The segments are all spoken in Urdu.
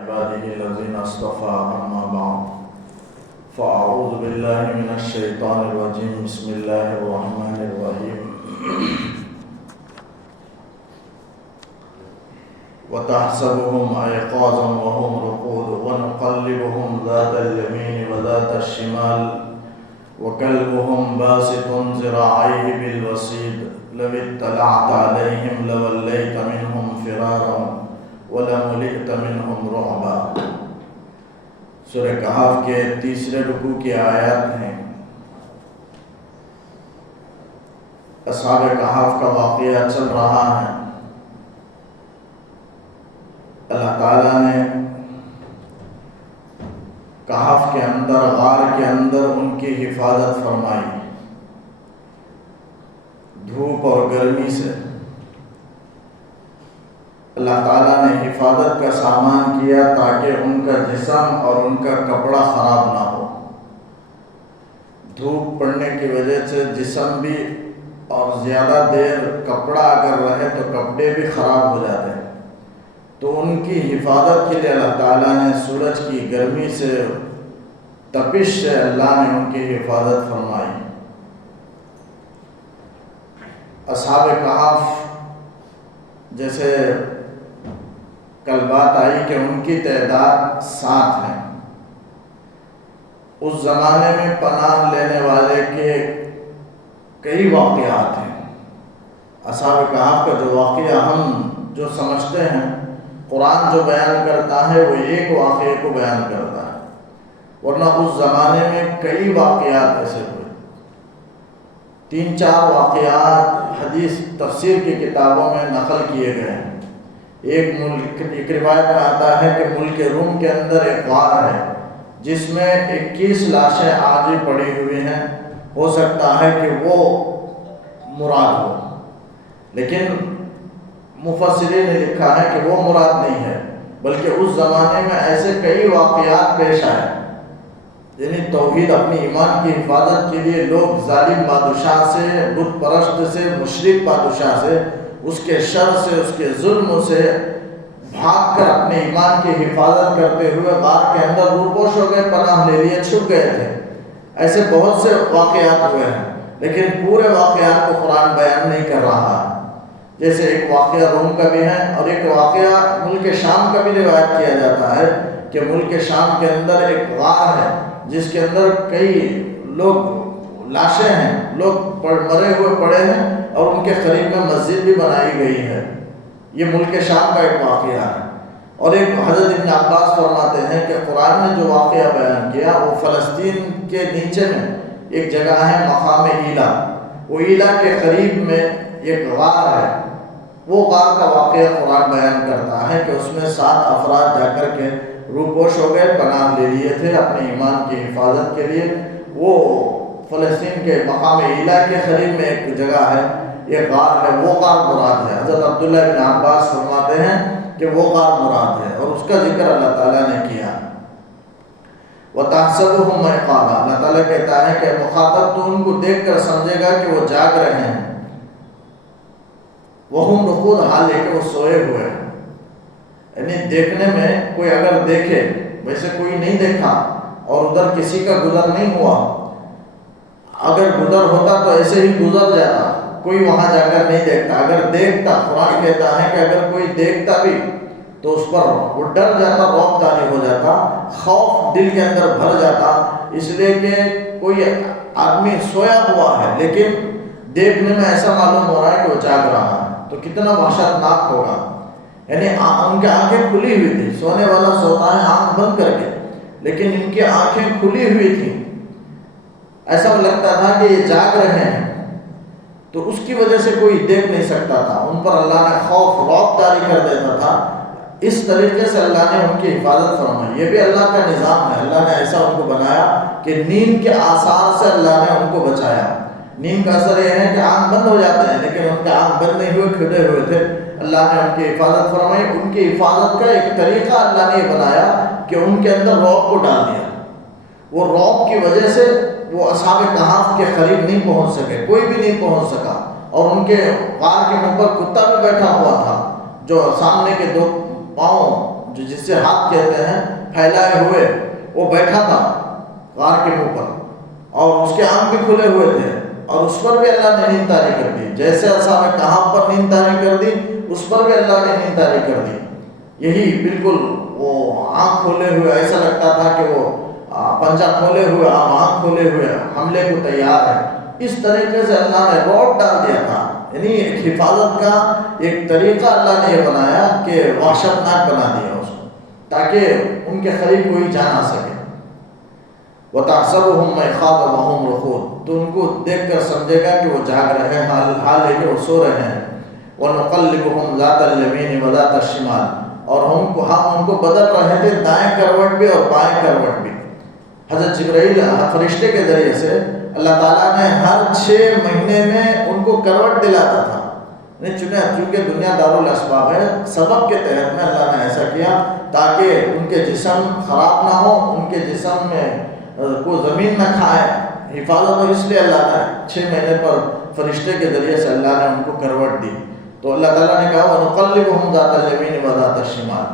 عباده الذين اصطفى أما بعد فأعوذ بالله من الشيطان الرجيم بسم الله الرحمن الرحيم وتحسبهم أيقاظا وهم رقود ونقلبهم ذات اليمين وذات الشمال وكلبهم باسط ذراعيه بالوسيد لو اطلعت عليهم لوليت منهم فرارا وَلَمُلِئْتَ مِنْهُمْ رُعْبًا۔ سورہ کہف کے تیسرے رکوع کی آیات ہیں۔ اصحاب کہف کا واقعہ چل رہا ہے۔ اللہ تعالیٰ نے کہف کے اندر، غار کے اندر ان کی حفاظت فرمائی، دھوپ اور گرمی سے۔ اللہ تعالیٰ نے حفاظت کا سامان کیا تاکہ ان کا جسم اور ان کا کپڑا خراب نہ ہو۔ دھوپ پڑنے کی وجہ سے جسم بھی اور زیادہ دیر کپڑا اگر رہے تو کپڑے بھی خراب ہو جاتے ہیں، تو ان کی حفاظت کے لیے اللہ تعالیٰ نے سورج کی گرمی سے، تپش سے اللہ نے ان کی حفاظت فرمائی۔ اصحاب کہف جیسے کل بات آئی کہ ان کی تعداد 7 ہے۔ اس زمانے میں پناہ لینے والے کے کئی واقعات ہیں۔ اصحاب کہف کا جو واقعہ ہم جو سمجھتے ہیں، قرآن جو بیان کرتا ہے وہ ایک واقعے کو بیان کرتا ہے، ورنہ اس زمانے میں کئی واقعات ایسے ہوئے۔ 3-4 واقعات حدیث تفسیر کی کتابوں میں نقل کیے گئے ہیں۔ ایک روایت میں آتا ہے کہ ملک روم کے اندر ایک غار ہے جس میں 21 لاشیں آج بھی پڑی ہوئی ہیں۔ ہو سکتا ہے کہ وہ مراد ہو، لیکن مفسرین نے لکھا ہے کہ وہ مراد نہیں ہے، بلکہ اس زمانے میں ایسے کئی واقعات پیش آئے، یعنی توحید، اپنی ایمان کی حفاظت کے لیے لوگ ظالم بادشاہ سے، بت پرست سے، مشرک بادشاہ سے، اس کے شر سے، اس کے ظلم سے بھاگ کر اپنے ایمان کی حفاظت کرتے ہوئے غار کے اندر روپوش ہو گئے، پناہ لے لیے، چھپ گئے تھے۔ ایسے بہت سے واقعات ہوئے ہیں، لیکن پورے واقعات کو قرآن بیان نہیں کر رہا۔ جیسے ایک واقعہ روم کا بھی ہے، اور ایک واقعہ ملک شام کا بھی روایت کیا جاتا ہے کہ ملک شام کے اندر ایک غار ہے جس کے اندر کئی لوگ لاشیں ہیں، لوگ مرے ہوئے پڑے ہیں، اور ان کے قریب میں مسجد بھی بنائی گئی ہے۔ یہ ملک شام کا ایک واقعہ ہے۔ اور ایک حضرت ابن عباس فرماتے ہیں کہ قرآن نے جو واقعہ بیان کیا وہ فلسطین کے نیچے میں ایک جگہ ہے، مقام ایلا۔ وہ ایلا کے قریب میں ایک غار ہے۔ وہ غار کا واقعہ قرآن بیان کرتا ہے کہ اس میں 7 افراد جا کر کے روپوش ہو گئے، پناہ لے لیے تھے اپنے ایمان کی حفاظت کے لیے۔ وہ فلسطین کے مقام ایلا کے قریب میں ایک جگہ ہے، ایک غار ہے، وہ غار مراد ہے۔ حضرت عبداللہ بن عباس فرماتے ہیں کہ وہ غار مراد ہے، اور اس کا ذکر اللہ تعالیٰ نے کیا۔ وَتَحْسَبُهُمْ أَيْقَاظًا، اللہ تعالیٰ کہتا ہے کہ مخاطب تو ان کو دیکھ کر سمجھے گا کہ وہ جاگ رہے ہیں، وَهُمْ رُقُودٌ، حال ہے کہ وہ سوئے ہوئے ہیں۔ یعنی دیکھنے میں کوئی اگر دیکھے، ویسے کوئی نہیں دیکھا اور ادھر کسی کا گزر نہیں ہوا، اگر گزر ہوتا تو ایسے ہی گزر جاتا، کوئی وہاں جا کر نہیں دیکھتا۔ اگر دیکھتا، قرآن کہتا ہے کہ اگر کوئی دیکھتا بھی تو اس پر وہ ڈر جاتا، رعب طاری ہو جاتا، خوف دل کے اندر بھر جاتا، اس لیے کہ کوئی آدمی سویا ہوا ہے لیکن دیکھنے میں ایسا معلوم ہو رہا ہے کہ وہ جاگ رہا ہے، تو کتنا وحشتناک ہوگا۔ یعنی ان کی آنکھیں کھلی ہوئی تھی، سونے والا سوتا ہے آنکھ بند کر کے، لیکن ان کی آنکھیں کھلی ہوئی تھیں، ایسا لگتا تھا کہ یہ جاگ رہے ہیں، تو اس کی وجہ سے کوئی دیکھ نہیں سکتا تھا۔ ان پر اللہ نے خوف، رعب طاری کر دیتا تھا۔ اس طریقے سے اللہ نے ان کی حفاظت فرمائی۔ یہ بھی اللہ کا نظام ہے، اللہ نے ایسا ان کو بنایا کہ نیند کے آثار سے اللہ نے ان کو بچایا۔ نیند کا اثر یہ ہے کہ آنکھ بند ہو جاتے ہیں، لیکن ان کے آنکھ بند نہیں ہوئے، کھلے ہوئے تھے۔ اللہ نے ان کی حفاظت فرمائی۔ ان کی حفاظت کا ایک طریقہ اللہ نے بنایا کہ ان کے اندر رعب کو ڈال دیا۔ وہ رعب کی وجہ سے وہ اصحاب کہف کے قریب نہیں پہنچ سکے، کوئی بھی نہیں پہنچ سکا، اور ان کے غار کے منہ پر کتا بھی بیٹھا ہوا تھا جو سامنے کے 2 پاؤں جو جسے ہاتھ کہتے ہیں پھیلائے ہوئے، وہ بیٹھا تھا غار کے منہ پر، اور اس کے آنکھ بھی کھلے ہوئے تھے، اور اس پر بھی اللہ نے نیند طاری کر دی. جیسے اصحاب کہف پر نیند طاری کر دی، اس پر بھی اللہ نے نیند طاری کر دی. یہی بالکل وہ آنکھ کھولے ہوئے، ایسا لگتا تھا کہ وہ پنجہ کھولے ہوئے، آنکھ کھولے ہوئے حملے کو تیار ہے. اس طریقے سے اللہ نے روٹ ڈال دیا تھا. یعنی ایک حفاظت کا ایک طریقہ اللہ نے یہ بنایا کہ وحشتناک بنا دیا اس کو، تاکہ ان کے قریب کوئی جا نہ سکے. وَتَحْسَبُهُمْ أَيْقَاظًا وَهُمْ رُقُودٌ، تو ان کو دیکھ کر سمجھے گا کہ وہ جاگ رہے ہیں، حال ہے کہ وہ سو رہے ہیں. وَنُقَلِّبُهُمْ ذَاتَ الْيَمِينِ وَذَاتَ الشِّمَالِ، اور ہم ان کو بدل رہے تھے دائیں کروٹ بھی اور بائیں کروٹ بھی. حضرت جبرائیل فرشتے کے ذریعے سے اللہ تعالیٰ نے ہر 6 مہینے میں ان کو کروٹ دلاتا تھا. چونکہ دنیا دارالاسباب ہے، سبب کے تحت میں اللہ نے ایسا کیا تاکہ ان کے جسم خراب نہ ہو، ان کے جسم میں کو زمین نہ کھائے، حفاظت ہو. اس لیے اللہ نے 6 مہینے پر فرشتے کے ذریعے سے اللہ نے ان کو کروٹ دی. تو اللہ تعالیٰ نے کہا وَنُقَلِّبُهُمْ ذَاتَ الْيَمِينِ وَذَاتَ الشِّمَالِ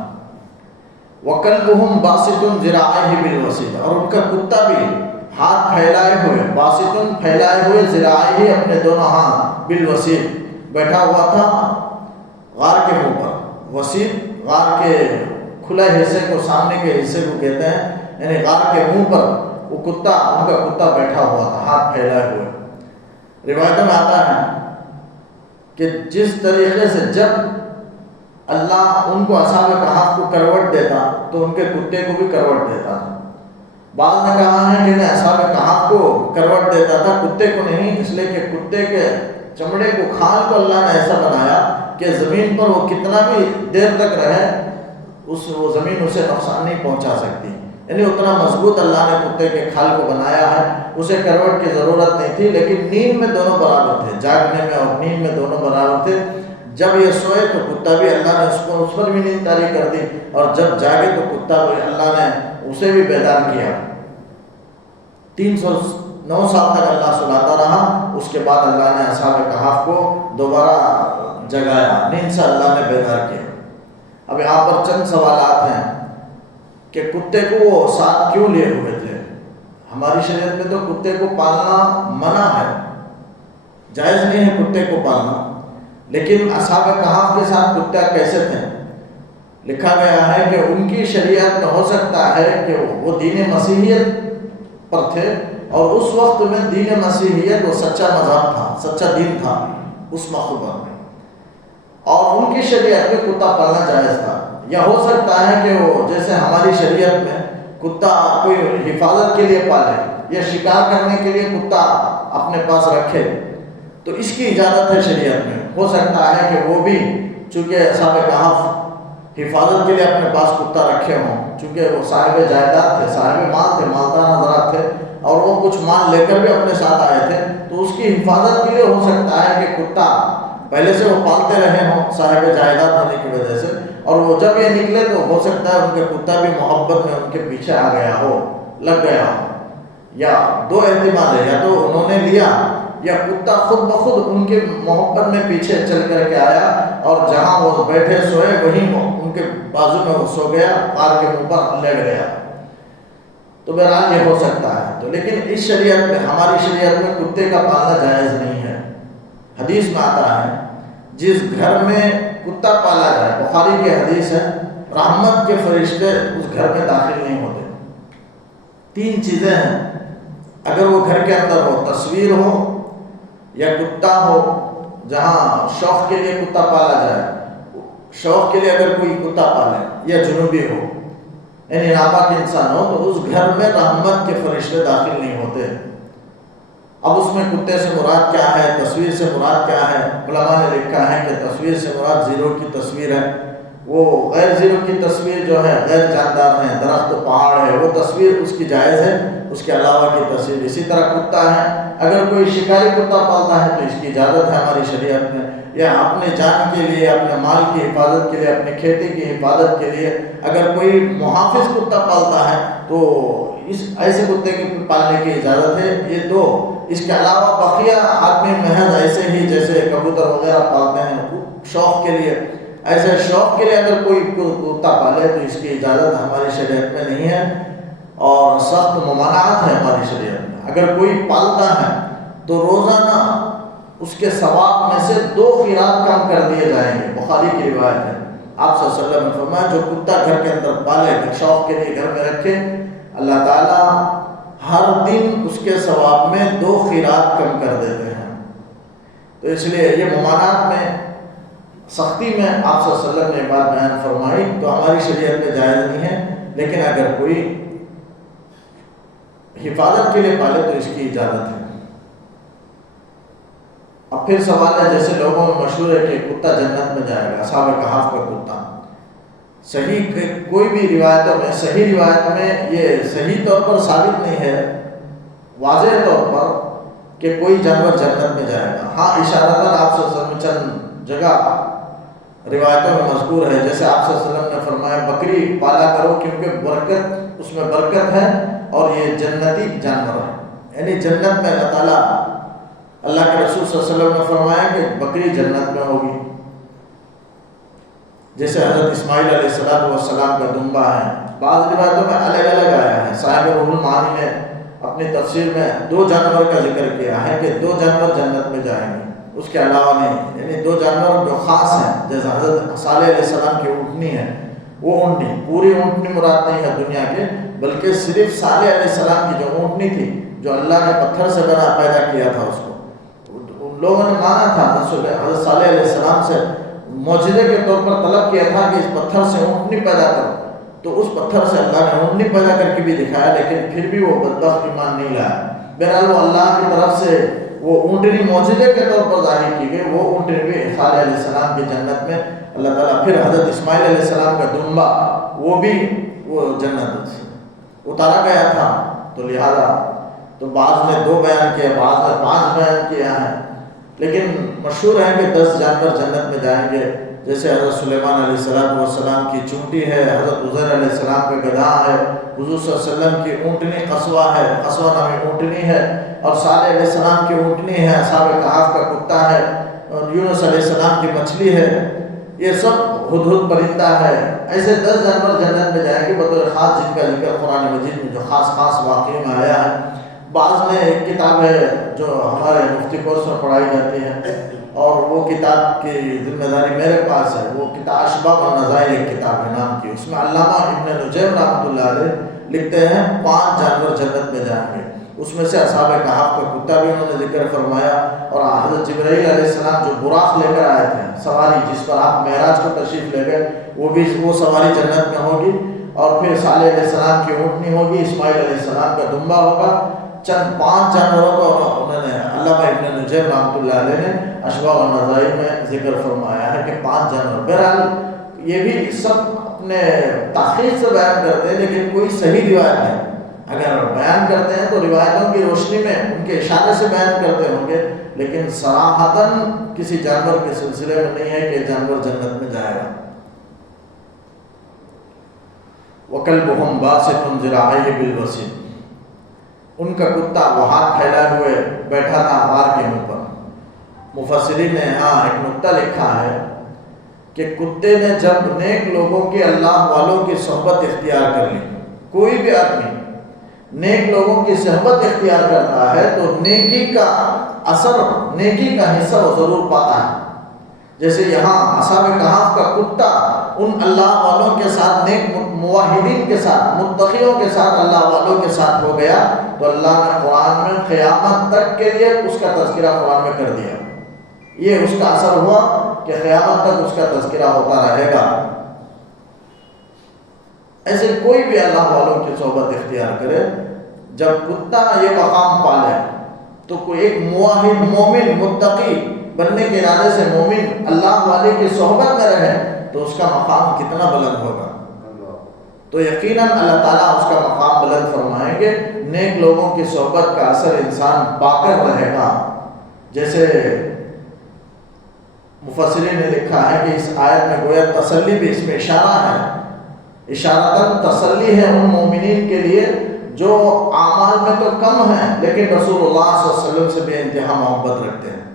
وَكَلْبُهُمْ بَاسِطٌ ذِرَاعَيْهِ بِالْوَسِيدِ، اور ان کا کتا بھی ہاتھ پھیلائے ہوئے، باسطن پھیلائے ہوئے، ذراعیہ اپنے دونوں ہاتھ، بالوسید بیٹھا ہوا تھا غار کے منہ پر. وسید غار کے کھلے حصے کو، سامنے کے حصے کو کہتے ہیں، یعنی غار کے منہ پر وہ کتا، ان کا کتا بیٹھا ہوا تھا ہاتھ پھیلائے ہوئے. روایتوں میں آتا ہے کہ جس طریقے سے جب اللہ ان کو اصحاب کہف کو کروٹ دیتا تو ان کے کتے کو بھی کروٹ دیتا تھا. بعض نے کہا ہے کہ اصحاب کہف کو کروٹ دیتا تھا، کتے کو نہیں، اس لیے کہ کتے کے چمڑے کو، کھال کو اللہ نے ایسا بنایا کہ زمین پر وہ کتنا بھی دیر تک رہے وہ زمین اسے نقصان نہیں پہنچا سکتی. یعنی اتنا مضبوط اللہ نے کتے کے کھال کو بنایا ہے. اسے کروٹ کی ضرورت نہیں تھی، لیکن نیند میں دونوں برابر تھے، جاگنے میں اور نیند میں دونوں برابر تھے. جب یہ سوئے تو کتا بھی اللہ نے اس پر بھی نیند طاری کر دی، اور جب جاگے تو کتا بھی اللہ نے اسے بھی بیدار کیا. 309 سال تک اللہ سلاتا رہا. اس کے بعد اللہ نے اصحاب کہف کو دوبارہ جگایا، نیند سے اللہ نے بیدار کیا. اب یہاں پر چند سوالات ہیں کہ کتے کو وہ ساتھ کیوں لیے ہوئے تھے. ہماری شریعت میں تو کتے کو پالنا منع ہے، جائز نہیں ہے کتے کو پالنا، لیکن اصحاب کہف کے ساتھ کتے کیسے تھے؟ لکھا گیا ہے کہ ان کی شریعت میں ہو سکتا ہے کہ وہ دین مسیحیت پر تھے، اور اس وقت میں دین مسیحیت وہ سچا مذہب تھا، سچا دین تھا اس مخلوق میں، اور ان کی شریعت میں کتا پالنا جائز تھا. یا ہو سکتا ہے کہ وہ جیسے ہماری شریعت میں کتا کوئی حفاظت کے لیے پالے یا شکار کرنے کے لیے کتا اپنے پاس رکھے، تو اس کی اجازت ہے شریعت میں. ہو سکتا ہے کہ وہ بھی چونکہ اصحاب کہف حفاظت کے لیے اپنے پاس کتا رکھے ہوں، چونکہ وہ صاحب جائیداد تھے، صاحب مال تھے، مالدار حضرات تھے، اور وہ کچھ مال لے کر بھی اپنے ساتھ آئے تھے، تو اس کی حفاظت کے لیے ہو سکتا ہے کہ کتا پہلے سے وہ پالتے رہے ہوں صاحب جائیداد ہونے کی وجہ سے، اور وہ جب یہ نکلے تو ہو سکتا ہے ان کے کتا بھی محبت میں ان کے پیچھے آ گیا ہو، لگ گیا ہو. یا 2 احتمال ہے، یا تو انہوں نے لیا یا کتا خود بخود ان کے محبت میں پیچھے چل کر کے آیا، اور جہاں وہ بیٹھے سوئے وہیں ان کے بازو میں وہ سو گیا، غار کے منہ پر لیٹ گیا. تو بہرحال یہ ہو سکتا ہے. تو لیکن اس شریعت میں، ہماری شریعت میں کتے کا پالنا جائز نہیں ہے. حدیث میں آتا ہے جس گھر میں کتا پالا جائے، بخاری کی حدیث ہے، رحمت کے فرشتے اس گھر میں داخل نہیں ہوتے. 3 چیزیں ہیں، اگر وہ گھر کے اندر ہو، تصویر ہو یا کتا ہو، جہاں شوق کے لیے کتا پالا جائے، شوق کے لیے اگر کوئی کتا پالے، یا جنوبی ہو، یعنی ناپاک انسان ہو، تو اس گھر میں رحمت کے فرشتے داخل نہیں ہوتے. اب اس میں کتے سے مراد کیا ہے، تصویر سے مراد کیا ہے؟ علماء نے لکھا ہے کہ تصویر سے مراد زیرو کی تصویر ہے. وہ غیر زیرو کی تصویر جو ہے، غیر جاندار ہے، درخت پہاڑ ہے، وہ تصویر اس کی جائز ہے. اس کے علاوہ کی تصویر، اسی طرح کتا ہے، اگر کوئی شکاری کتا پالتا ہے تو اس کی اجازت ہے ہماری شریعت میں. یا اپنے جان کے لیے، اپنے مال کی حفاظت کے لیے، اپنی کھیتی کی حفاظت کے لیے اگر کوئی محافظ کتا پالتا ہے تو اس ایسے کتے کی پالنے کی اجازت ہے. یہ 2. اس کے علاوہ بقیہ آدمی محض ایسے ہی جیسے کبوتر وغیرہ پالتے ہیں شوق کے لیے، ایسے شوق کے لیے اگر کوئی کتا پالے تو اس کی اجازت ہماری شریعت میں نہیں ہے اور سخت ممانعت ہے ہماری شریعت میں۔ اگر کوئی پالتا ہے تو روزانہ اس کے ثواب میں سے 2 خیرات کم کر دیے جائیں گے، بخاری کی روایت ہے۔ آپ صلی اللہ علیہ وسلم نے فرمایا جو کتا گھر کے اندر پالے، شوق کے لیے گھر میں رکھے، اللہ تعالیٰ ہر دن اس کے ثواب میں 2 خیرات کم کر دیتے ہیں۔ تو اس لیے یہ ممانعات میں سختی میں آپ صلی اللہ علیہ وسلم نے بات بیان فرمائی تو ہماری شریعت میں جائز نہیں ہے، لیکن اگر کوئی حفاظت کے لیے پالے تو اس کی اجازت ہے۔ اب پھر سوال ہے، جیسے لوگوں میں مشہور ہے کہ کتا جنت میں جائے گا، اصحاب کہف کا کتا، صحیح کوئی بھی روایتوں میں، صحیح روایت میں یہ صحیح طور پر ثابت نہیں ہے واضح طور پر کہ کوئی جانور جنت میں جائے گا۔ ہاں اشارتاً آپ صلی اللہ علیہ وسلم چند جگہ روایتوں میں مذکور ہے، جیسے آپ صلی اللہ علیہ وسلم نے فرمایا بکری پالا کرو کیونکہ برکت اس میں برکت ہے اور یہ جنتی جانور ہے، یعنی جنت میں اللہ تعالیٰ، اللہ کے رسول صلی اللہ علیہ وسلم نے فرمایا کہ بکری جنت میں ہوگی۔ جیسے حضرت اسماعیل علیہ السلام کا دمبا ہے، بعض روایتوں میں الگ الگ آیا ہے۔ صاحب روح المعانی نے اپنی تفسیر میں 2 جانور کا ذکر کیا ہے کہ 2 جانور جنت میں جائیں گے، اس کے علاوہ نہیں، یعنی 2 جانور جو خاص ہیں، جیسے حضرت صالح علیہ السلام کی اونٹنی ہے، وہ اونٹنی پوری اونٹنی مراد نہیں ہے دنیا کے، بلکہ صرف صالح علیہ السلام کی جو اونٹنی تھی، جو اللہ نے پتھر سے بنا پیدا کیا تھا، اس کو ان لوگوں نے مانا تھا، حضرت صالح علیہ السلام سے معجزے کے طور پر طلب کیا تھا کہ اس پتھر سے اونٹنی پیدا کرو، تو اس پتھر سے اللہ نے اونٹنی پیدا کر کے بھی دکھایا، لیکن پھر بھی وہ بدبخت ایمان نہیں لایا۔ بہرحال وہ اللہ کی طرف سے وہ اونٹنی معجزے کے طور پر ظاہر کی گئی، وہ اونٹنی بھی صالح علیہ السلام کی جنت میں اللہ تعالیٰ۔ پھر حضرت اسماعیل علیہ السلام کا دمبا، وہ بھی وہ جنت سے اتارا گیا تھا، تو لہذا تو بعض نے 2 بیان کیا، بعض نے 5 بیان کیا ہے، لیکن مشہور ہے کہ 10 جانور جنت میں جائیں گے، جیسے حضرت سلیمان علیہ السلام کی چونٹی ہے، حضرت عزیر علیہ السلام کا گدھا ہے، حضور صلی اللہ علیہ وسلم کی اونٹنی قصوہ ہے، قصوہ نامی اونٹنی ہے، اور صالح علیہ السلام کی اونٹنی ہے، اصحاب کہف کا کتا ہے، اور یونس علیہ السلام کی مچھلی ہے، یہ سب ہدہد پرندہ ہے۔ ایسے 10 جانور جنت میں جائیں گے بطور خاص، جن کا ذکر قرآن مجید میں جو خاص واقعے میں آیا ہے۔ بعض میں ایک کتاب ہے جو ہمارے مفتی کورس میں پڑھائی جاتی ہے، اور وہ کتاب کی ذمہ داری میرے پاس ہے، وہ کتاب اشباح والنظائر ایک کتاب ہے نام کی، اس میں علامہ ابن نجیم رحمۃ اللہ علیہ لکھتے ہیں 5 جانور جنت میں جائیں گے، اس میں سے اصحاب کہف کا کتا بھی انہوں نے ذکر فرمایا، اور حضرت جبرائیل علیہ السلام جو براق لے کر آئے تھے، سواری جس پر آپ معراج کو تشریف لے گئے، وہ سواری جنت میں ہوگی، اور پھر صالح علیہ السلام کی اونٹنی ہوگی، اسماعیل علیہ السلام کا دمبا ہوگا۔ چند 5 جانوروں کو انہوں نے علامہ ابن نجیم رحمۃ اللہ علیہ نے اشباح والنظائر میں ذکر فرمایا ہے کہ 5 جانور۔ بہرحال یہ بھی سب اپنے تحقیق سے بیان کرتے ہیں، لیکن کوئی صحیح روایت نہیں، اگر بیان کرتے ہیں تو روایتوں کی روشنی میں ان کے اشارے سے بیان کرتے ہوں گے، لیکن صراحتاً کسی جانور کے سلسلے میں نہیں ہے کہ جانور جنت میں جائے گا۔ وَكَلْبُهُمْ بَاسِطٌ ذِرَاعَيْهِ بِالْوَسِيدِ، ان کا کتا وہ ہاتھ پھیلائے ہوئے بیٹھا تھا غار کے منہ پر۔ مفسرین نے ہاں ایک نکتہ لکھا ہے کہ کتے نے جب نیک لوگوں کے اللہ والوں کی صحبت اختیار کر لی، کوئی بھی آدمی نیک لوگوں کی صحبت اختیار کرتا ہے تو نیکی کا اثر، نیکی کا حصہ وہ ضرور پاتا ہے۔ جیسے یہاں اصحاب کہف کا کتا ان اللہ والوں کے ساتھ، نیک موحدین کے ساتھ، متقیوں کے ساتھ، اللہ والوں کے ساتھ ہو گیا، تو اللہ نے قرآن میں قیامت تک کے لیے اس کا تذکرہ قرآن میں کر دیا۔ یہ اس کا اثر ہوا کہ قیامت تک اس کا تذکرہ ہوتا رہے گا۔ ایسے کوئی بھی اللہ والوں کی صحبت اختیار کرے، جب کتا یہ مقام پالے تو کوئی ایک موحد، مومن، متقی بننے کے ارادے سے مومن اللہ والے کی صحبت میں رہے تو اس کا مقام کتنا بلند ہوگا۔ تو یقیناً اللہ تعالیٰ اس کا مقام بلند فرمائیں گے۔ نیک لوگوں کی صحبت کا اثر انسان پا کر رہے گا۔ جیسے مفسرین نے لکھا ہے کہ اس آیت میں گویا تسلی بھی اس میں اشارہ ہے، اشارتاً تسلی ہے ان مومنین کے لیے جو اعمال میں تو کم ہیں لیکن رسول اللہ صلی اللہ علیہ وسلم سے بے انتہا محبت رکھتے ہیں۔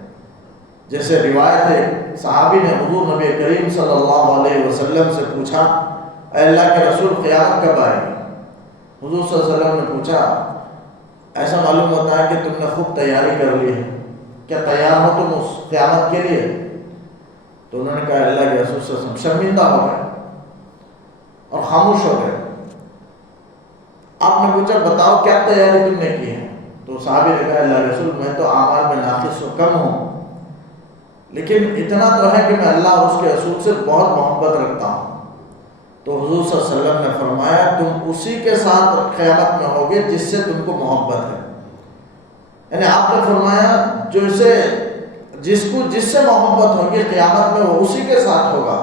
جیسے روایت ہے صحابی نے حضور نبی کریم صلی اللہ علیہ وسلم سے پوچھا اے اللہ کے رسول قیامت کب آئے گی؟ حضور صلی اللہ علیہ وسلم نے پوچھا ایسا معلوم ہوتا ہے کہ تم نے خوب تیاری کر لی ہے، کیا تیار ہو تم اس قیامت کے لیے؟ تو انہوں نے کہا اللہ کے رسول صلی اللہ علیہ وسلم شرمندہ ہو گئے اور خاموش ہو گئے۔ آپ نے پوچھا بتاؤ کیا تیاری تم نے کی ہے؟ تو صحابی نے کہا اللہ رسول میں تو اعمال میں ناقص و کم ہوں، لیکن اتنا تو ہے کہ میں اللہ اور اس کے رسول سے بہت محبت رکھتا ہوں۔ تو حضور صلی اللہ علیہ وسلم نے فرمایا تم اسی کے ساتھ قیامت میں ہوگے جس سے تم کو محبت ہے، یعنی آپ نے فرمایا جس سے محبت ہوگی قیامت میں وہ اسی کے ساتھ ہوگا۔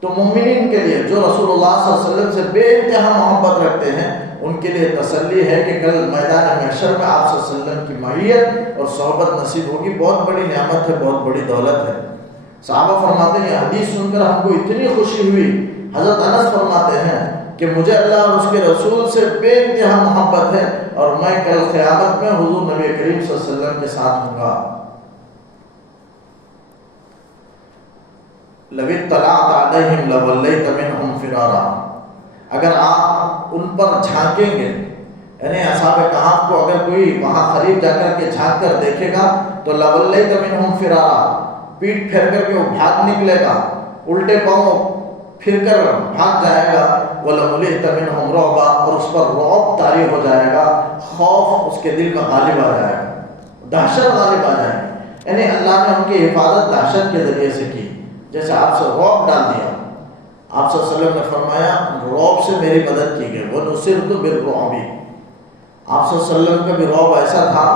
تو مومنین کے لیے جو رسول اللہ صلی اللہ علیہ وسلم سے بے انتہا محبت رکھتے ہیں ان کے لیے تسلی ہے کہ کل میدان محشر میں آپ صلی اللہ علیہ وسلم کی معیت اور صحبت نصیب ہوگی، بہت بڑی نعمت ہے، بہت بڑی دولت ہے۔ صحابہ فرماتے ہیں یہ حدیث سن کر ہم کو اتنی خوشی ہوئی، حضرت انس فرماتے ہیں کہ مجھے اللہ اور اس کے رسول سے بے انتہا محبت ہے اور میں کل قیامت میں حضور نبی کریم صلی اللہ علیہ وسلم کے ساتھ ہوں گا۔ لَوِ اطَّلَعْتَ عَلَيْهِمْ لَوَلَّيْتَ مِنْهُمْ فِرَارًا، اگر آپ ان پر جھانکیں گے، یعنی اصحاب کہف کو اگر کوئی وہاں قریب جا کر کے جھانک کر دیکھے گا تو لَوَلَّيْتَ مِنْهُمْ فِرَارًا، پیٹ پھیر کر کے وہ بھاگ نکلے گا، الٹے پاؤں پھر کر بھاگ جائے گا۔ وَلَمُلِئْتَ مِنْهُمْ رُعْبًا، اور اس پر رعب طاری ہو جائے گا، خوف اس کے دل میں غالب آ جائے گا، دہشت غالب آ جائے گی۔ یعنی اللہ نے ان کی حفاظت دہشت کے ذریعے سے کی، جیسے آپ سے رعب ڈال دیا۔ آپ صلی اللہ علیہ وسلم نے فرمایا رعب سے میری مدد کی گئی، وَنُصِرْتُ بِالرُّعْبِ، آپ صلی اللہ علیہ وسلم کا بھی رعب ایسا تھا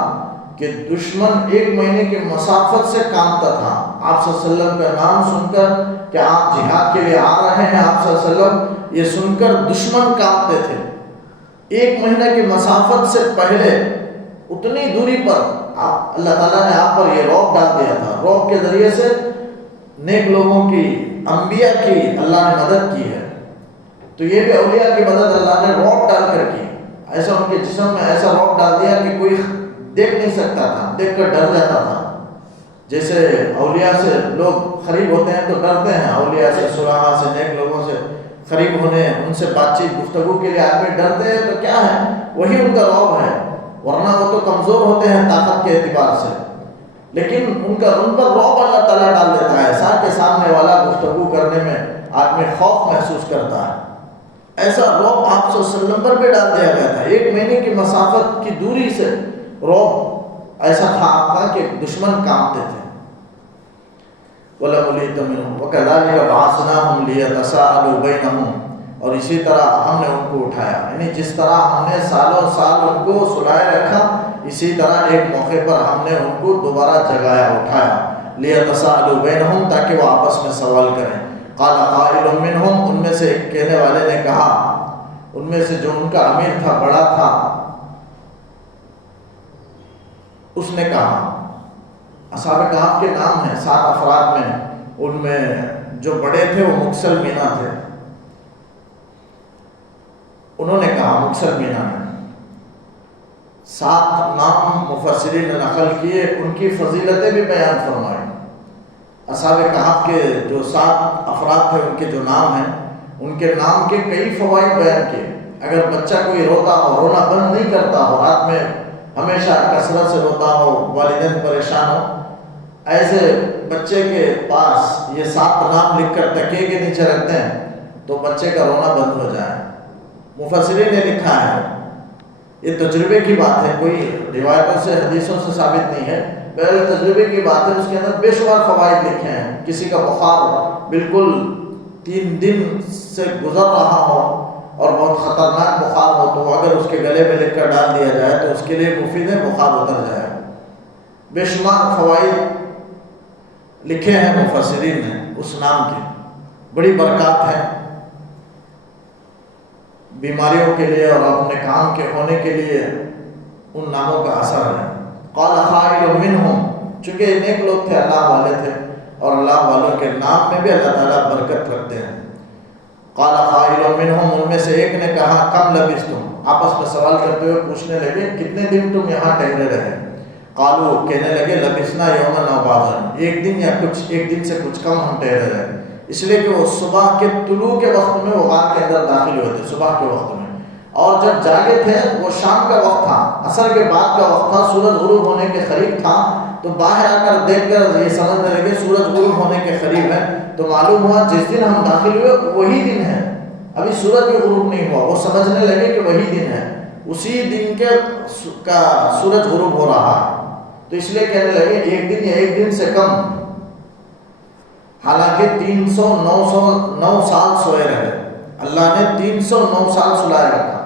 کہ دشمن 1 مہینے کی مسافت سے کانپتا تھا۔ آپ صلی اللہ علیہ وسلم کا نام سن کر کہ آپ جہاد کے لیے آ رہے ہیں، آپ صلی اللہ علیہ وسلم یہ سن کر دشمن کانپتے تھے۔ 1 مہینے کی مسافت سے پہلے اتنی دوری پر اللہ تعالیٰ نے آپ پر یہ رعب ڈال دیا تھا۔ رعب کے ذریعے سے نیک لوگوں کی، انبیاء کی اللہ نے مدد کی ہے، تو یہ بھی اولیاء کی مدد اللہ نے رعب ڈال کر کی، ایسا ان کے جسم میں ایسا رعب ڈال دیا کہ کوئی دیکھ نہیں سکتا تھا، دیکھ کر ڈر جاتا تھا۔ جیسے اولیاء سے لوگ قریب ہوتے ہیں تو ڈرتے ہیں، اولیاء سے، صلحاء سے، نیک لوگوں سے قریب ہونے، ان سے بات چیت گفتگو کے لیے آدمی ڈرتے ہیں، تو کیا ہے وہی ان کا رعب ہے، ورنہ وہ تو کمزور ہوتے ہیں طاقت کے اعتبار سے، لیکن ان پر رعب اللہ تعالیٰ ڈال دیتا ہے، ایسا کہ سامنے والا گفتگو کرنے میں آدمی خوف محسوس کرتا ہے۔ ایسا رعب آپ صلی اللہ علیہ وسلم پر بھی ڈال دیا گیا تھا، 1 مہینے کی مسافت کی دوری سے رعب ایسا تھا آپ کا کہ دشمن کانپتے تھے۔ وَلَمُلِئْتَ مِنْهُمْ وَكَذَلِكَ بَعَثْنَاهُمْ لِيَتَسَاءَلُوا بَيْنَهُمْ، اور اسی طرح ہم نے ان کو اٹھایا، یعنی جس طرح ہم نے سالوں سال ان کو سلائے رکھا، اسی طرح ایک موقع پر ہم نے ان کو دوبارہ جگایا، اٹھایا، لِيَتَسَاءَلُوا بَيْنَهُمْ، تاکہ وہ آپس میں سوال کریں۔ قَالَ قَائِلٌ مِّنْهُمْ، ان میں سے ایک کہنے والے نے کہا، ان میں سے جو ان کا امیر تھا، بڑا تھا، اس نے کہا، اصحاب کہف کے نام ہیں 7 افراد میں، ان میں جو بڑے تھے وہ مکسل مینا تھے، انہوں نے کہا، مکسل مینا نے 7 نام مفسرین نے نقل کیے، ان کی فضیلتیں بھی بیان فرمائی۔ اصحاب کہف کے جو 7 افراد تھے ان کے جو نام ہیں، ان کے نام کے کئی فوائد بیان کیے۔ اگر بچہ کوئی روتا ہو، رونا بند نہیں کرتا ہو، رات میں ہمیشہ کثرت سے روتا ہو، والدین پریشان ہو، ایسے بچے کے پاس یہ 7 نام لکھ کر تکیے کے نیچے رکھتے ہیں تو بچے کا رونا بند ہو جائے۔ مفسرین نے لکھا ہے، یہ تجربے کی بات ہے، کوئی روایتوں سے، حدیثوں سے ثابت نہیں ہے، بہرحال تجربے کی بات ہے، اس کے اندر بے شمار فوائد لکھے ہیں۔ کسی کا بخار بالکل 3 دن سے گزر رہا ہو اور بہت خطرناک بخار ہو تو اگر اس کے گلے میں لکھ کر ڈال دیا جائے تو اس کے لیے مفید ہے، بخار اتر جائے۔ بے شمار فوائد لکھے ہیں مفسرین نے اس نام کے، بڑی برکات ہے بیماریوں کے لیے اور اپنے کام کے ہونے کے لیے، ان ناموں کا اثر ہے۔ قال قائل منہم، چونکہ نیک لوگ تھے، اللہ والے تھے، اور اللہ والوں کے نام میں بھی اللہ تعالیٰ برکت رکھتے ہیں۔ قال قائل منہم، ان میں سے ایک نے کہا، کم لبثتم، آپس میں سوال کرتے ہوئے پوچھنے لگے، کتنے دن تم یہاں ٹھہرے رہے؟ قالو کہنے لگے لبثنا یوما او بعض یوم، ایک دن یا ایک دن سے کچھ کم ہم ٹھہرے رہے، اس لیے کہ وہ صبح کے طلوع کے وقت میں وہ غار کے اندر داخل ہوئے تھے، صبح کے وقت میں، اور جب جاگے تھے وہ شام کا وقت تھا، عصر کے بعد کا وقت تھا، سورج غروب ہونے کے قریب تھا، تو باہر آ کر دیکھ کر یہ سمجھنے لگے سورج غروب ہونے کے قریب ہے، تو معلوم ہوا جس دن ہم داخل ہوئے وہی دن ہے، ابھی سورج بھی غروب نہیں ہوا، وہ سمجھنے لگے کہ وہی دن ہے، اسی دن کا سورج غروب ہو رہا ہے، تو اس لیے کہنے لگے ایک دن یا ایک دن سے کم، حالانکہ 309 سال سوئے رہے، اللہ نے 309 سال سلائے رکھا،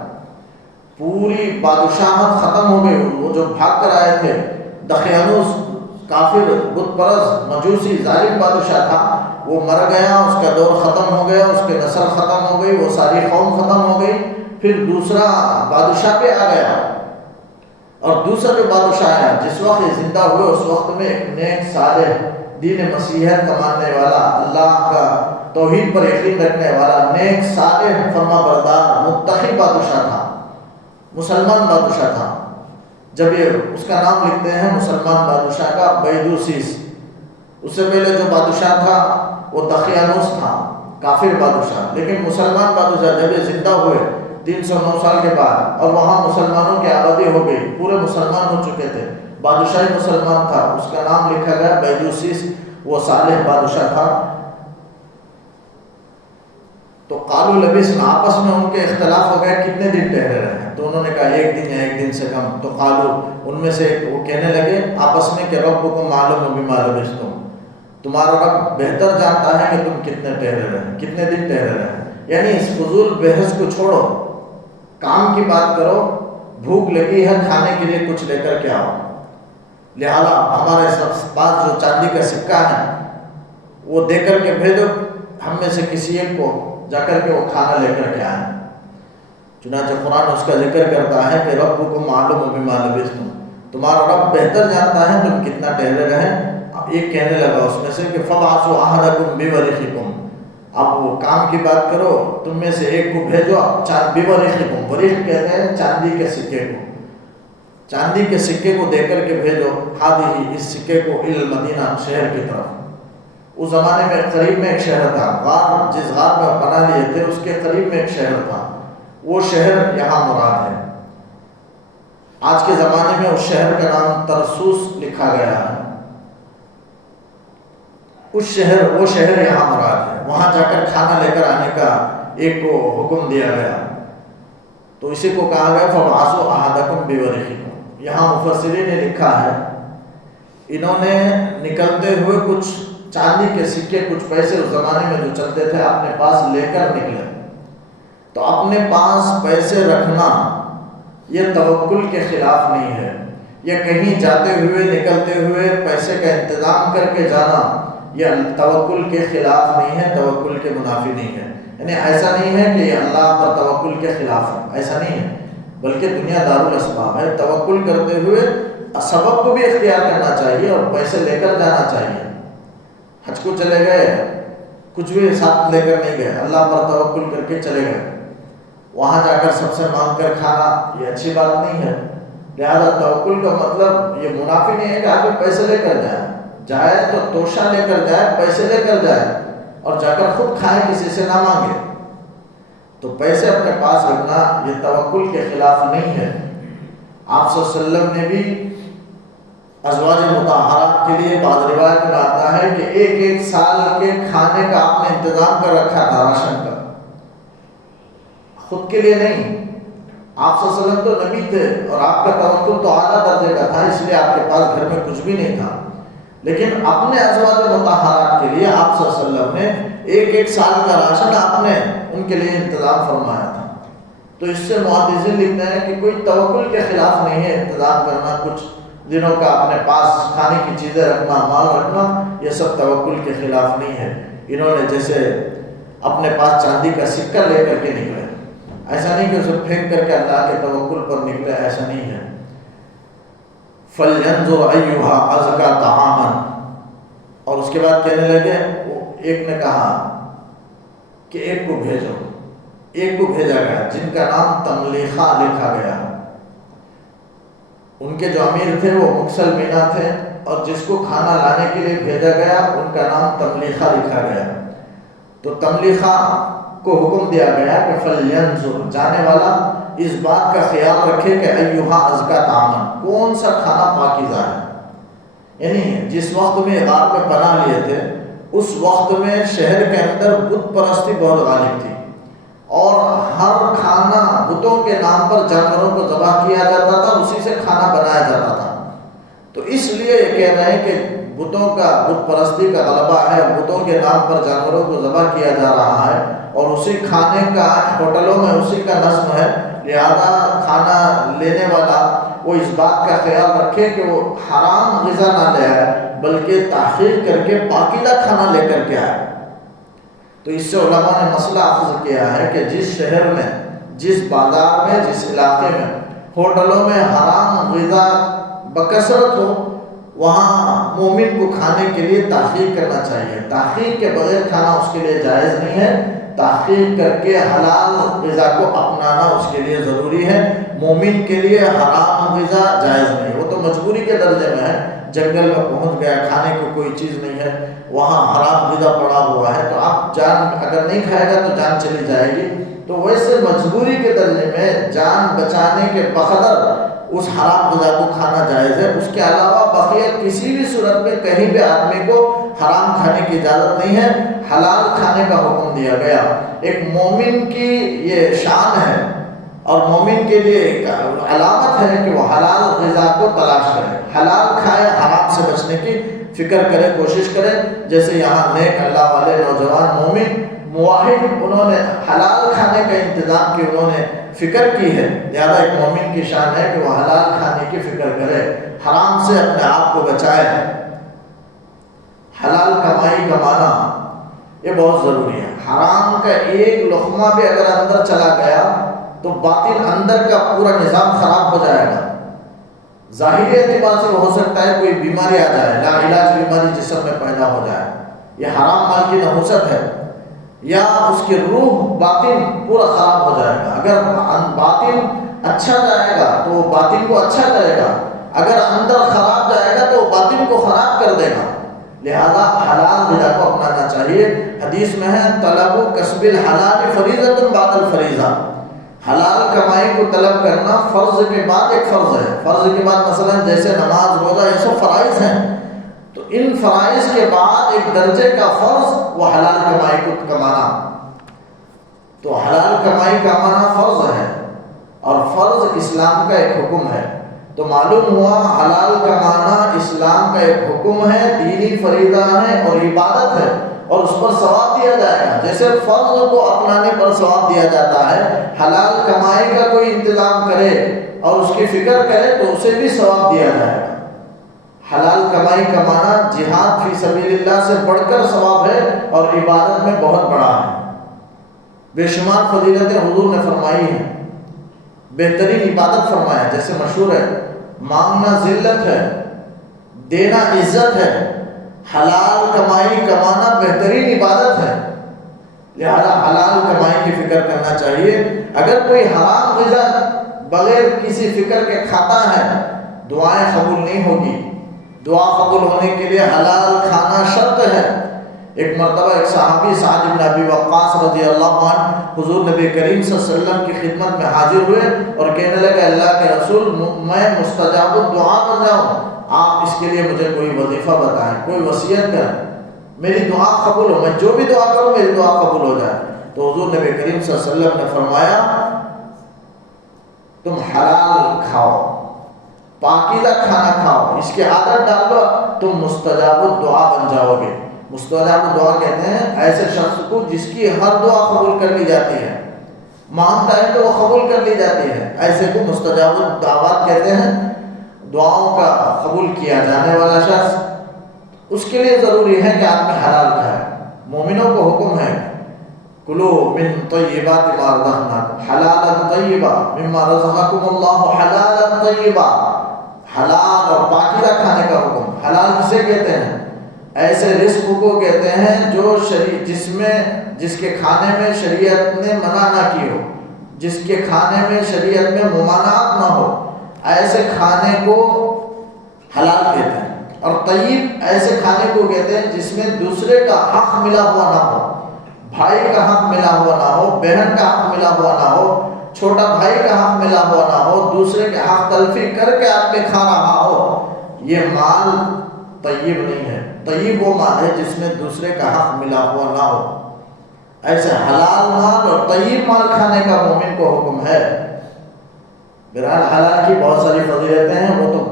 پوری بادشاہت ختم ہو گئی، وہ جو بھاگ کر آئے تھے دقیانوس کافر بت پرست مجوسی ظالم بادشاہ تھا، وہ مر گیا، اس کا دور ختم ہو گیا، اس کے نسل ختم ہو گئی، وہ ساری قوم ختم ہو گئی، پھر دوسرا بادشاہ پہ آ گیا، اور دوسرا جو بادشاہ ہے جس وقت یہ زندہ ہوئے اس وقت میں ایک نیک صالح دین مسیحیت کا ماننے والا، اللہ کا توحید پر یقین رکھنے والا، نیک صالح فرما بردار متقی بادشاہ تھا، مسلمان بادشاہ تھا، جب یہ اس کا نام لکھتے ہیں مسلمان بادشاہ کا بیدوسیس، اس سے پہلے جو بادشاہ تھا وہ دقیانوس تھا کافر بادشاہ، لیکن مسلمان بادشاہ جب یہ زندہ ہوئے 309 سال کے بعد، اور وہاں مسلمانوں کی آبادی ہو گئی، پورے مسلمان ہو چکے تھے، بادشاہ مسلمان تھا، اس کا نام لکھا گیا بیدوسیس، وہ صالح بادشاہ تھا، تو قالو لبثنا، آپس میں ان کے اختلاف ہو گیا کتنے دن ٹھہرے رہے ہیں، تو انہوں نے کہا ایک دن یا ایک دن سے کم، تو قالو ان میں سے وہ کہنے لگے آپس میں کہ ربکم اعلم بما لبثتم، تمہارا رب بہتر جانتا ہے کہ تم کتنے ٹھہرے رہے، کتنے دن ٹھہرے رہے، یعنی اس فضول بحث کو چھوڑو، کام کی بات کرو، بھوک لگی ہے کھانے کے لیے کچھ لے کر کے آؤ، لہذا ہمارے پاس جو چاندی کا سکہ ہے وہ دے کر کے بھیجو، ہم میں سے کسی ایک کو جا کر کے وہ کھانا لے کر کے آئیں، چنانچہ قرآن اس کا ذکر کرتا ہے کہ ربکم اعلم بما لبثتم، تمہارا رب بہتر جانتا ہے تم کتنا ٹھہرے رہے، ایک کہنے لگا اس میں سے کہ فبعثوا احدکم بورقکم، اب وہ کام کی بات کرو، تم میں سے ایک کو بھیجو بورقکم، ورق کہتے ہیں چاندی کے سکے کو، چاندی کے سکے کو دے کر کے بھیجو، ہادی اس سکے کو المدینہ شہر کی طرف، اس زمانے میں قریب میں ایک شہر تھا، غار جس غار میں پناہ لیے تھے اس کے قریب میں ایک شہر تھا، وہ شہر یہاں مراد ہے، آج کے زمانے میں اس شہر کا نام ترسوس لکھا گیا ہے، وہ شہر یہاں مراد ہے، وہاں جا کر کھانا لے کر آنے کا ایک کو حکم دیا گیا، تو اسی کو کہا گیا فبعثوا احدکم بورقکم، یہاں مفسرین نے لکھا ہے انہوں نے نکلتے ہوئے کچھ چاندی کے سکے، کچھ پیسے اس زمانے میں جو چلتے تھے اپنے پاس لے کر نکلے، تو اپنے پاس پیسے رکھنا یہ توکل کے خلاف نہیں ہے، یا کہیں جاتے ہوئے نکلتے ہوئے پیسے کا انتظام کر کے جانا یہ توکل کے خلاف نہیں ہے، توکل کے منافی نہیں ہے، یعنی ایسا نہیں ہے کہ یہ اللہ پر توکل کے خلاف ہے، ایسا نہیں ہے، بلکہ دنیا دارالاسباب ہے، توکل کرتے ہوئے سبب کو بھی اختیار کرنا چاہیے اور پیسے لے کر جانا چاہیے، حج کو چلے گئے کچھ بھی ساتھ لے کر نہیں گئے، اللہ پر توکل کر کے چلے گئے، وہاں جا کر سب سے مانگ کر کھانا یہ اچھی بات نہیں ہے، لہذا توکل کا مطلب یہ منافی نہیں ہے کہ آپ پیسے لے کر جائے تو توشہ لے کر جائے، پیسے لے کر جائے اور جا کر خود کھائے، کسی سے نہ مانگے، تو پیسے اپنے پاس رکھنا یہ توکل کے خلاف نہیں ہے، آپ صلی اللہ علیہ وسلم نے بھی ازواج مطہرات کے لیے بعض روایت میں آتا ہے کہ ایک سال کے کھانے کا آپ نے انتظام کر رکھا تھا، راشن کا، خود کے لیے نہیں، آپ صلی اللہ علیہ وسلم تو نبی تھے اور آپ کا توکل تو اعلیٰ درجے کا تھا، اس لیے آپ کے پاس گھر میں کچھ بھی نہیں تھا، لیکن اپنے ازواج مطہرات کے لیے آپ صلی اللہ علیہ وسلم نے ایک سال کا راشن آپ نے ان کے لیے انتظام فرمایا تھا، تو اس سے محدثین لکھتے ہیں کہ کوئی توکل کے خلاف نہیں ہے، انتظام کرنا، کچھ دنوں کا اپنے پاس کھانے کی چیزیں رکھنا، مال رکھنا، یہ سب توکل کے خلاف نہیں ہے، انہوں نے جیسے اپنے پاس چاندی کا سکہ لے کر کے نکلے، ایسا نہیں کہ اسے پھینک کر کے اللہ کے توکل پر نکلے، ایسا نہیں ہے، فَلْيَنْظُرْ أَيُّهَا أَزْكَىٰ طَعَامًا، اور اس کے بعد کہنے لگے، ایک نے کہا کہ ایک کو بھیجو، ایک کو بھیجا گیا جن کا نام تملیخہ لکھا گیا، ان کے جو امیر تھے وہ مکسل مینا تھے، اور جس کو کھانا لانے کے لیے بھیجا گیا ان کا نام تملیخہ لکھا گیا۔ تو تملیخہ کو حکم دیا گیا کہ فَلْيَنْظُرْ، جانے والا اس بات کا خیال رکھے کہ ایہا ازکا طعامًا، کون سا کھانا پاکیزہ ہے۔ یعنی جس وقت میں غار میں پناہ لیے تھے اس وقت میں شہر کے اندر بت پرستی بہت غالب تھی، اور ہر کھانا بتوں کے نام پر جانوروں کو ذبح کیا جاتا تھا، اسی سے کھانا بنایا جاتا تھا۔ تو اس لیے یہ کہہ رہے ہیں کہ بتوں کا بت پرستی کا غلبہ ہے، بتوں کے نام پر جانوروں کو ذبح کیا جا رہا ہے، اور اسی کھانے کا ہوٹلوں میں اسی کا نظم ہے، لہذا کھانا لینے والا وہ اس بات کا خیال رکھے کہ وہ حرام غذا نہ لے آئے بلکہ تحقیق کر کے پاکیزہ کھانا لے کر کے آئے۔ تو اس سے علماء نے مسئلہ اخذ کیا ہے کہ جس شہر میں، جس بازار میں، جس علاقے میں ہوٹلوں میں حرام غذا بکثرت ہو، وہاں مومن کو کھانے کے لیے تحقیق کرنا چاہیے۔ تحقیق کے بغیر کھانا اس کے لیے جائز نہیں ہے، تحقیق کر کے حلال غذا کو اپنانا اس کے لیے ضروری ہے۔ مومن کے لیے حرام غذا جائز نہیں، وہ تو مجبوری کے درجے میں ہے، جنگل میں پہنچ گیا، کھانے کو کوئی چیز نہیں ہے، وہاں حرام غذا پڑا ہوا ہے، تو آپ جان اگر نہیں کھائے گا تو جان چلی جائے گی۔ تو ویسے مجبوری کے درجے میں جان بچانے کے بقدر اس حرام غذا کو کھانا جائز ہے۔ اس کے علاوہ بقیہ کسی بھی صورت میں کہیں بھی آدمی کو حرام کھانے کی اجازت نہیں ہے، حلال کھانے کا حکم دیا گیا۔ ایک مومن کی یہ شان ہے اور مومن کے لیے ایک علامت ہے کہ وہ حلال غذا کو تلاش کرے، حلال کھائے، حرام سے بچنے کی فکر کرے، کوشش کرے۔ جیسے یہاں نیک اللہ والے نوجوان مومن موحد، انہوں نے حلال کھانے کا انتظام کی انہوں نے فکر کی ہے، لہذا ایک مومن کی شان ہے کہ وہ حلال کھانے کی فکر کرے، حرام سے اپنے آپ کو بچائے۔ حلال کمائی کمانا یہ بہت ضروری ہے۔ حرام کا ایک لقمہ بھی اگر اندر چلا گیا تو باطن اندر کا پورا نظام خراب ہو جائے گا۔ ظاہری اعتبار سے ہو سکتا ہے کوئی بیماری آ جائے، لا علاج بیماری جسم میں پیدا ہو جائے، یہ حرام مال کی نحوست ہے، یا اس کی روح باطن پورا خراب ہو جائے گا۔ اگر باطن اچھا جائے گا تو وہ باطن کو اچھا کرے گا، اگر اندر خراب جائے گا تو وہ باطن کو خراب کر دے گا۔ لہذا حلال غذا کو اپنانا چاہیے۔ حدیث میں ہے طلب کسب الحلال فریضۃ بعد الفریضہ، حلال کمائی کو طلب کرنا فرض کے بعد ایک فرض ہے۔ فرض کے بعد مثلا جیسے نماز، روزہ، یہ سب فرائض ہیں، تو ان فرائض کے بعد ایک درجے کا فرض وہ حلال کمائی کو کمانا۔ تو حلال کمائی کمانا فرض ہے، اور فرض اسلام کا ایک حکم ہے۔ تو معلوم ہوا حلال کمانا اسلام کا ایک حکم ہے، دینی فریضہ ہے اور عبادت ہے، اور اس پر ثواب دیا جائے گا۔ جیسے فرض کو اپنانے پر ثواب دیا جاتا ہے، حلال کمائی کا کوئی انتظام کرے اور اس کی فکر کرے تو اسے بھی ثواب دیا جائے گا۔ حلال کمائی کمانا جہاد فی سبیل اللہ سے بڑھ کر ثواب ہے اور عبادت میں بہت بڑا ہے۔ بے شمار فضیلتیں حضور نے فرمائی ہیں، بہترین عبادت فرمایا، جیسے مشہور ہے مانگنا ذلت ہے، دینا عزت ہے، حلال کمائی کمانا بہترین عبادت ہے، لہذا حلال کمائی کی فکر کرنا چاہیے۔ اگر کوئی حرام غذا بغیر کسی فکر کے کھاتا ہے دعائیں قبول نہیں ہوگی۔ دعا قبول ہونے کے لیے حلال کھانا شرط ہے۔ ایک مرتبہ ایک صحابی سعد بن ابی وقاص رضی اللہ عنہ حضور نبی کریم صلی اللہ علیہ وسلم کی خدمت میں حاضر ہوئے اور کہنے لگے اللہ کے رسول میں مستجاب الدعا بن جاؤں، آپ اس کے لیے مجھے کوئی وظیفہ بتائیں، کوئی وصیت کریں، میری دعا قبول ہو، میں جو بھی دعا کروں میری دعا قبول ہو جائے۔ تو حضور نبی کریم صلی اللہ علیہ وسلم نے فرمایا تم حلال کھاؤ، پاکیزہ کھانا کھاؤ، اس کی عادت ڈال لو، تم مستجاب الدعا بن جاؤ گے۔ مستجاب الدعا کہتے ہیں ایسے شخص کو جس کی ہر دعا قبول کر لی جاتی ہے، مانگتا ہے تو وہ قبول کر لی جاتی ہے، ایسے کو مستجاب الدعوات کہتے ہیں، دعاؤں کا قبول کیا جانے والا شخص۔ اس کے لیے ضروری ہے کہ آدمی حلال کھائے۔ مومنوں کو حکم ہے کلو من طیبات ما رزقناکم حلالا طیبا مما رزقکم اللہ حلالا طیبا، حلال اور پاکیزہ کھانے کا حکم۔ حلال کسے کہتے ہیں؟ ایسے رزق کو کہتے ہیں جو جس کے کھانے میں شریعت نے منع نہ کی ہو، جس کے کھانے میں شریعت میں ممانعت نہ ہو۔ ایسے کھانے کو حلال کہتے ہیں، اور طیب ایسے کھانے کو کہتے ہیں جس میں دوسرے کا حق ملا ہوا نہ ہو، بھائی کا حق ملا ہوا نہ ہو، بہن کا حق ملا ہوا نہ ہو، چھوٹا بھائی کا حق ملا ہوا نہ ہو، دوسرے کے حق تلفی کر کے آدمی کھا رہا ہو، یہ مال طیب نہیں ہے۔ طیب وہ مال ہے جس میں دوسرے کا حق ملا ہوا نہ ہو۔ ایسے حلال مال اور طیب مال کھانے کا مومن کو حکم ہے۔ بہرحال حلال کی بہت ساری فضیلتیں ہیں، وہ تو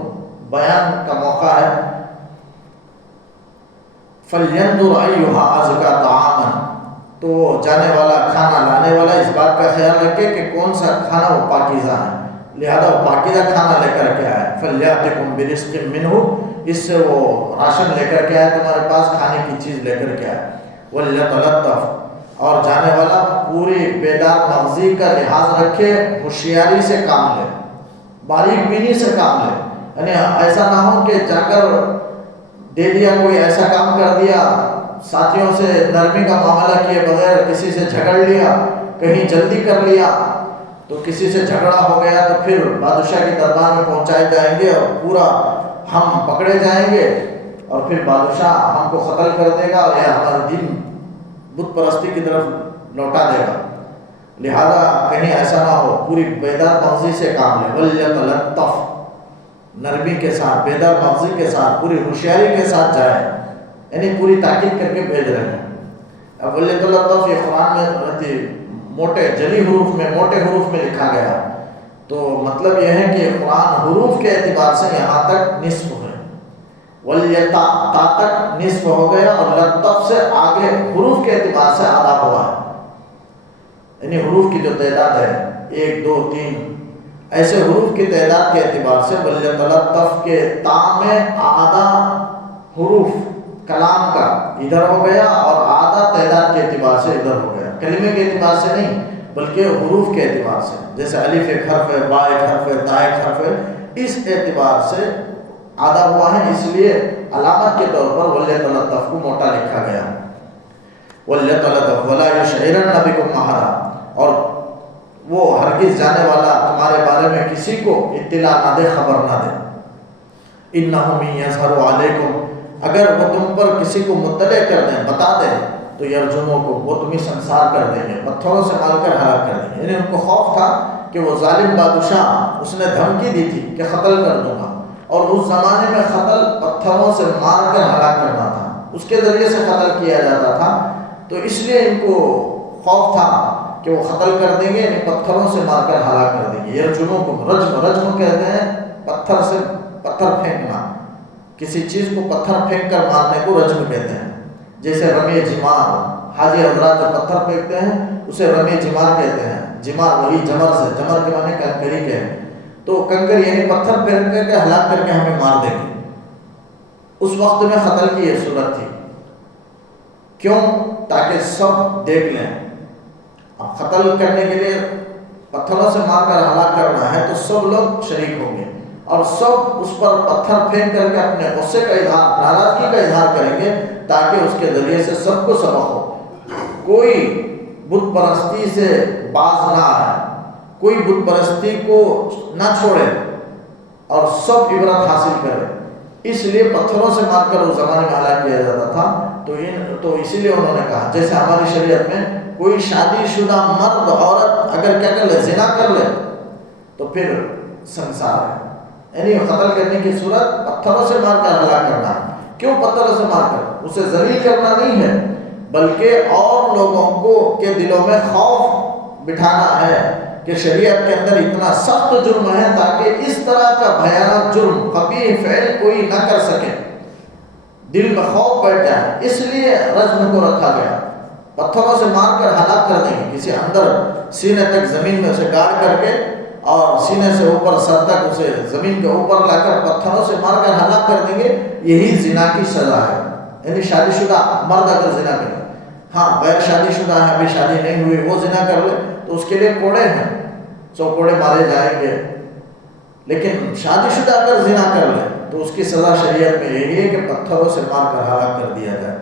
بیان کا موقع ہے۔ فَلْيَنْظُرْ أَيُّهَا أَزْكَىٰ طَعَامًا، تو جانے والا، کھانا لانے والا اس بات کا خیال رکھے کہ کون سا کھانا وہ پاکیزہ ہے، لہذا وہ پاکیزہ کھانا لے کر کے آئے۔ فَلْيَأْتِكُمْ بِرِزْقٍ مِّنْهُ، اس سے وہ راشن لے کر کے آئے، تمہارے پاس کھانے کی چیز لے کر کے آئے۔ وَلْيَتَلَطَّفْ، اور جانے والا پوری بیدار مغزی کا لحاظ رکھے، ہوشیاری سے کام لے، باریک بینی سے کام لے، یعنی ایسا نہ ہو کہ جا کر دے دیا، کوئی ایسا کام کر دیا، ساتھیوں سے نرمی کا معاملہ کیے بغیر کسی سے جھگڑ لیا، کہیں جلدی کر لیا تو کسی سے جھگڑا ہو گیا تو پھر بادشاہ کے دربار میں پہنچائے جائیں گے اور پورا ہم پکڑے جائیں گے اور پھر بادشاہ ہم کو قتل کر دے گا اور یہ ہمارا دین بت پرستی کی طرف لوٹا دے گا۔ لہذا کہیں ایسا نہ ہو، پوری بیدار مغزی سے کام لے۔ وَلْيَتَلَطَّفْ، نرمی کے ساتھ، بیدار مغزی کے ساتھ، پوری ہوشیاری کے ساتھ جائے، یعنی پوری تاکید کر کے بھیج رہے ہیں۔ اب وَلْيَتَلَطَّفْ یہ قرآن میں موٹے جلی حروف میں، موٹے حروف میں لکھا گیا، تو مطلب یہ ہے کہ قرآن حروف کے اعتبار سے یہاں تک نصف ہے، وَلْيَتَا تا تک نصف ہو گیا، اور لطف سے آگے حروف کے اعتبار سے آدھا ہوا ہے، یعنی حروف کی جو تعداد ہے 1 2 3 ایسے حروف کی تعداد کے اعتبار سے وَلْيَتَلَطَّفْ کے تا میں آدھا حروف کلام کا ادھر ہو گیا اور آدھا تعداد کے اعتبار سے ادھر ہو گیا، کلمے کے اعتبار سے نہیں بلکہ حروف کے اعتبار سے، جیسے الف ایک حرف ہے، با ایک حرف ہے، تا ایک حرف ہے، اس اعتبار سے آدھا ہوا ہے، اس لیے علامت کے طور پر وَلْيَتَلَطَّفْ کو موٹا لکھا گیا۔ وَلْيَتَلَطَّفْ وَلَا يُشْعِرَنَّ بِكُمْ أَحَدًا، اور وہ ہرگز جانے والا تمہارے بارے میں کسی کو اطلاع نہ دے، خبر نہ دے۔ إِنَّهُمْ إِن يَظْهَرُوا عَلَيْكُمْ، اگر وہ تم پر کسی کو مطلع کر دیں، بتا دیں، تو یرجموں کو وہ تمہیں سنسار کر دیں گے، پتھروں سے مار کر ہلاک کر دیں گے۔ یعنی ان کو خوف تھا کہ وہ ظالم بادشاہ، اس نے دھمکی دی تھی کہ قتل کر دوں گا، اور اس زمانے میں قتل پتھروں سے مار کر ہلاک کرنا تھا، اس کے ذریعے سے قتل کیا جاتا تھا، تو اس لیے ان کو خوف تھا کہ وہ قتل کر دیں گے، یعنی پتھروں سے مار کر ہلاک کر دیں گے۔ یرجموں کو رجم کہتے ہیں پتھر سے، پتھر پھینکنا، کسی چیز کو پتھر پھینک کر مارنے کو رجم کہتے ہیں۔ جیسے رمی جمار، حاجی حضرات جو پتھر پھینکتے ہیں اسے رمی جمار کہتے ہیں، جمار وہی جمر سے، جمر کے معنی کنکری کے ہیں، تو کنکر یعنی پتھر پھینک کر کے ہلاک کر کے ہمیں مار دیں گے۔ اس وقت میں قتل کی یہ صورت تھی، کیوں؟ تاکہ سب دیکھ لیں، اب قتل کرنے کے لیے پتھروں سے مار کر ہلاک کرنا ہے تو سب لوگ شریک ہوں گے اور سب اس پر پتھر پھینک کر کے اپنے غصے کا اظہار، ناراضگی کا اظہار کریں گے، تاکہ اس کے ذریعے سے سب کو سبق ہو، کوئی بت پرستی سے باز نہ آئے، کوئی بت پرستی کو نہ چھوڑے اور سب عبرت حاصل کرے۔ اس لیے پتھروں سے مار کر اس زمانے میں ہلاک کیا جاتا تھا، تو اسی لیے انہوں نے کہا، جیسے ہماری شریعت میں کوئی شادی شدہ مرد عورت اگر کیا کر لے، زنا کر لے تو پھر سنسار ہے، یعنی قتل کرنے کی صورت پتھروں سے مار کر ہلاک کرنا ہے۔ کیوں پتھروں سے مار کر؟ اسے ذلیل کرنا نہیں ہے، بلکہ اور لوگوں کو کے دلوں میں خوف بٹھانا ہے کہ شریعت کے اندر اتنا سخت جرم ہے تاکہ اس طرح کا بھیانک جرم، قبیح فعل کوئی نہ کر سکے، دل میں خوف بیٹھ جائے، اس لیے رجم کو رکھا گیا۔ پتھروں سے مار کر ہلاک کر دیں گے، کسی اندر سینے تک زمین میں اسے گاڑ کر کے اور سینے سے اوپر سر تک اسے زمین کے اوپر لا کر پتھروں سے مار کر ہلاک کر دیں گے، یہی زنا کی سزا ہے۔ یعنی شادی شدہ مرد اگر زنا کرے، ہاں غیر شادی شدہ ہے، ابھی شادی نہیں ہوئی، وہ زنا کر لے تو اس کے لیے کوڑے ہیں، 100 کوڑے مارے جائیں گے، لیکن شادی شدہ اگر زنا کر لے تو اس کی سزا شریعت میں یہی ہے کہ پتھروں سے مار کر ہلاک کر دیا جائے،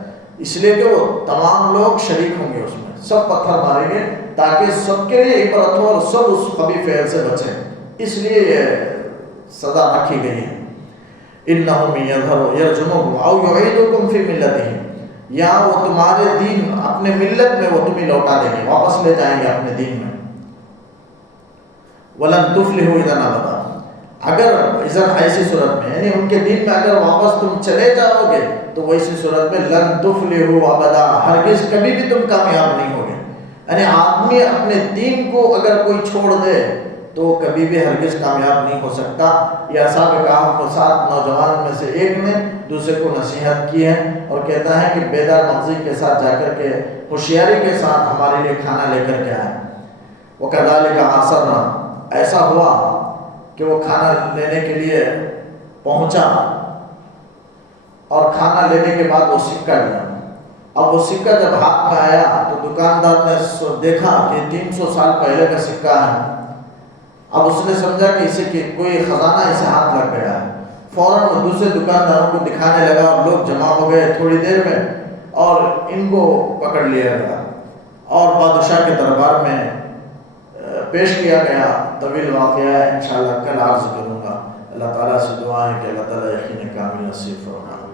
اس لیے کہ وہ تمام لوگ شریک ہوں گے، اس میں سب پتھر ماریں گے تاکہ سب کے لیے عبرت ہو اور سب اس قبیح فعل سے بچیں۔ اس لیے یہ سزا رکھی گئی ہے. انہم یرجموکم او یعیدکم فی ملتہم، یا وہ تمہارے دین اپنے ملت میں وہ تمہیں لوٹا دیں گے، واپس لے جائیں گے اپنے دین میں. وَلَن تُفْلِحُوا إِذًا أَبَدًا، اگر اذن ایسی صورت میں یعنی ان کے دین میں اگر واپس تم چلے جاؤ گے تو وہ اسی صورت میں لن تفلحوا ابدا، ہرگز کبھی بھی تم کامیاب نہیں ہوگے. یعنی آدمی اپنے دین کو اگر کوئی چھوڑ دے تو کبھی بھی ہرگز کامیاب نہیں ہو سکتا. یہ اصحاب کہف کو 7 نوجوان میں سے ایک نے دوسرے کو نصیحت کی ہے اور کہتا ہے کہ بیدار مغزی کے ساتھ جا کر کے ہوشیاری کے ساتھ ہمارے لیے کھانا لے کر کے آئے. وَكَذَلِكَ عَصَرْنَا، ایسا ہوا کہ وہ کھانا لینے کے لیے پہنچا اور کھانا لینے کے بعد وہ سکہ لیا. اب وہ سکہ جب ہاتھ میں آیا تو دکاندار نے دیکھا کہ 300 سال پہلے کا سکہ ہے. اب اس نے سمجھا کہ اسے کہ کوئی خزانہ اسے ہاتھ لگ گیا ہے. فوراً وہ دوسرے دکانداروں کو دکھانے لگا اور لوگ جمع ہو گئے تھوڑی دیر میں اور ان کو پکڑ لیا گیا اور بادشاہ کے دربار میں پیش کیا گیا. طویل واقعہ ہے، انشاءاللہ کل عرض کروں گا. اللہ تعالیٰ سے دعا ہے کہ اللہ تعالیٰ یقین کامل نصیب فرمائے.